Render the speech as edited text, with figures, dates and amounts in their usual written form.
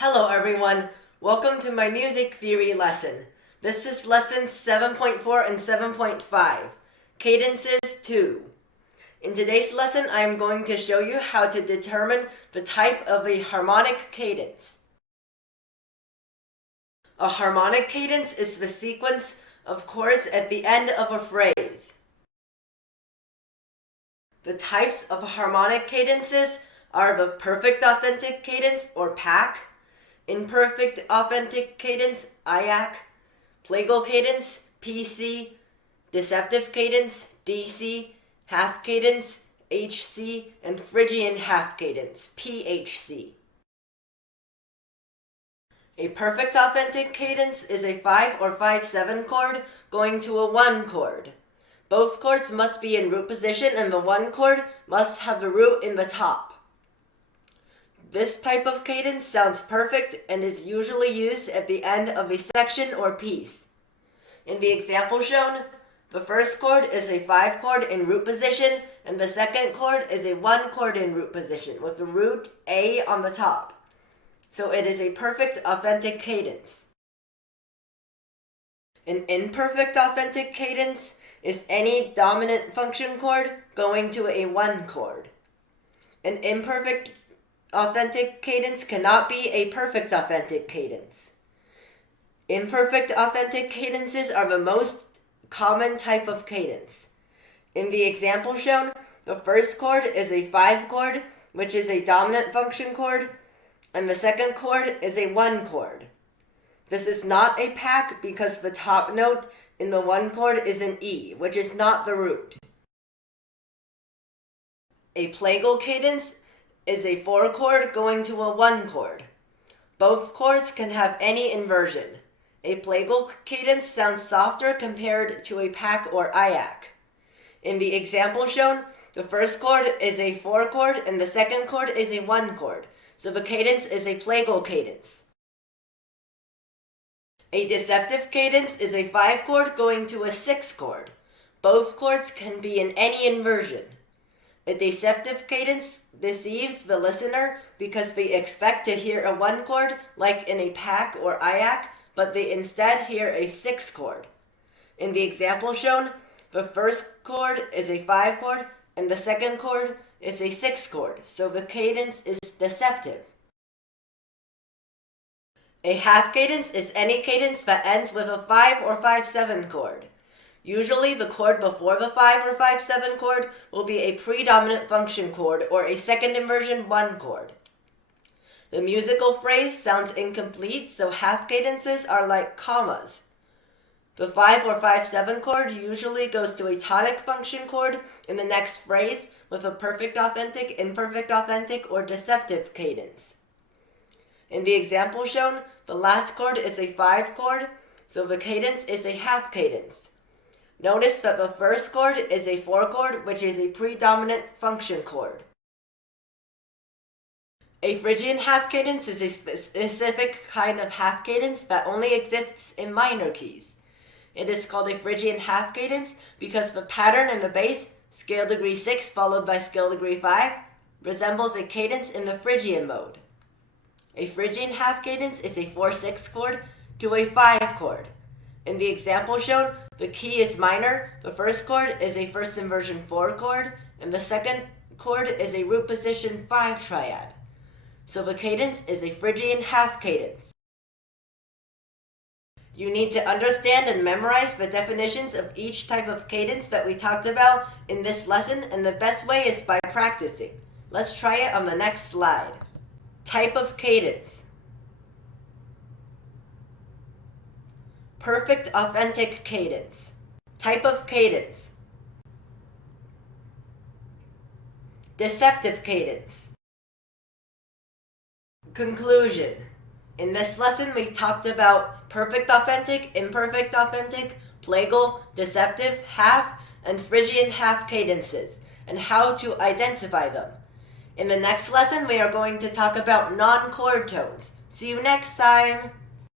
Hello everyone, welcome to my music theory lesson. This is lessons 7.4 and 7.5, Cadences 2. In today's lesson, I am going to show you how to determine the type of a harmonic cadence. A harmonic cadence is the sequence of chords at the end of a phrase. The types of harmonic cadences are the perfect authentic cadence, or PAC, imperfect authentic cadence, IAC, plagal cadence, PC, deceptive cadence, DC, half cadence, HC, and Phrygian half cadence, PHC. A perfect authentic cadence is a 5 or 5/7 chord going to a 1 chord. Both chords must be in root position and the 1 chord must have the root in the top. This type of cadence sounds perfect and is usually used at the end of a section or piece. In the example shown, the first chord is a 5 chord in root position and the second chord is a 1 chord in root position with the root A on the top. So it is a perfect authentic cadence. An imperfect authentic cadence is any dominant function chord going to a 1 chord. An imperfect authentic cadence cannot be a perfect authentic cadence. Imperfect authentic cadences are the most common type of cadence. In the example shown, the first chord is a 5 chord, which is a dominant function chord, and the second chord is a 1 chord. This is not a PAC because the top note in the 1 chord is an E, which is not the root. A plagal cadence is a 4 chord going to a 1 chord. Both chords can have any inversion. A plagal cadence sounds softer compared to a PAC or IAC. In the example shown, the first chord is a 4 chord and the second chord is a 1 chord, so the cadence is a plagal cadence. A deceptive cadence is a 5 chord going to a 6 chord. Both chords can be in any inversion. A deceptive cadence deceives the listener because they expect to hear a 1 chord like in a PAC or IAC, but they instead hear a 6 chord. In the example shown, the first chord is a 5 chord and the second chord is a 6 chord, so the cadence is deceptive. A half cadence is any cadence that ends with a 5 or 5/7 chord. Usually the chord before the 5 or 5/7 chord will be a predominant function chord or a second inversion 1 chord. The musical phrase sounds incomplete, so half cadences are like commas. The 5 or 5/7 chord usually goes to a tonic function chord in the next phrase with a perfect authentic, imperfect authentic, or deceptive cadence. In the example shown, the last chord is a 5 chord, so the cadence is a half cadence. Notice that the first chord is a 4 chord, which is a predominant function chord. A Phrygian half cadence is a specific kind of half cadence that only exists in minor keys. It is called a Phrygian half cadence because the pattern in the bass, scale degree 6 followed by scale degree 5, resembles a cadence in the Phrygian mode. A Phrygian half cadence is a 4/6 chord to a 5 chord. In the example shown, the key is minor, the first chord is a first inversion 4 chord, and the second chord is a root position 5 triad. So the cadence is a Phrygian half cadence. You need to understand and memorize the definitions of each type of cadence that we talked about in this lesson, and the best way is by practicing. Let's try it on the next slide. Type of cadence. Perfect authentic cadence. Type of cadence. Deceptive cadence. Conclusion. In this lesson, we talked about perfect authentic, imperfect authentic, plagal, deceptive, half, and Phrygian half cadences, and how to identify them. In the next lesson, we are going to talk about non-chord tones. See you next time!